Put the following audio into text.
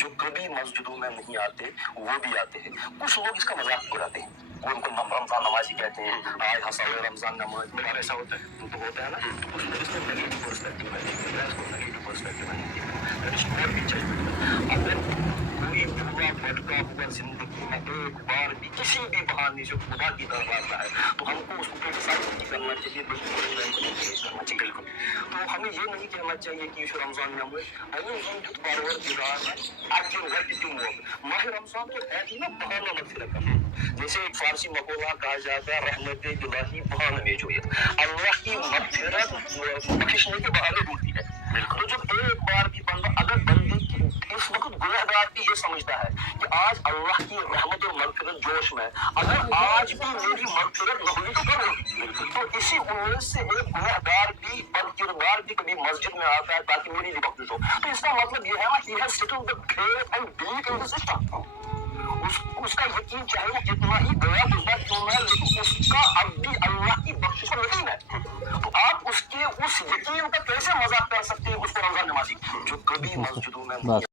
جو کبھی مسجدوں میں نہیں آتے وہ بھی آتے ہیں. کچھ لوگ اس کا مذاق اڑاتے ہیں, وہ ان کو رمضان نمازی کہتے ہیں, آج ہنسا ہوا رمضان نماز. میرا ایسا ہوتا ہے تو ہوتا ہے نا, تو کچھ لوگ اس میں نیگیٹو پرسپیکٹو ہے دیکھتے ہیں, میں اس کو نیگیٹو پرسپیکٹو میں نہیں دیکھتا. میں نے اور بھی چاہیے اگر کوئی بوڑھا بھٹکا ہوا زندگی میں ایک بار بھی کسی بھی بہانے سے خدا کی طرف آتا ہے تو ہم کو اس کو کرٹیسائز نہیں کرنا چاہیے, بلکہ اس کو انکریج کرنا چاہیے. بالکل. تو ہمیں یہ نہیں کہنا چاہیے کہ اس رمضان میں ہوئے ماہ رمضان تو ہے ہی نا بہانہ مغفرت کا. جیسے ایک فارسی مقولہ کہا جاتا ہے, رحمت الہی بہانہ میں جو ہے, اللہ کی مغفرت بخشنے کے بہانے ڈھونڈتی ہے. تو جب ایک بار بھی بندہ, اگر بندے کی اس وقت گنہگار بھی یہ سمجھتا ہے کہ آج اللہ کی رحمت اور مغفرت جوش میں, اگر آج بھی میری مغفرت نہ ہوئی تو کب ہوگی؟ تو اسی امید سے ایک گنہگار بھی, بد کردار بھی کبھی مسجد میں آتا ہے تاکہ میری بھی بخشش ہو. تو اس کا مطلب یہ ہے نا, he has settled the faith and belief in the system. اس کا یقین چاہے وہ کتنا ہی گیا گزرا کیوں نہ, لیکن اس کا اب بھی اللہ کی بخشش پر یقین ہے. تو آپ اس کے اس یقین کا کیسے مذاق کر سکتے ہیں اس کو رمضان نمازی جو کبھی مسجدوں میں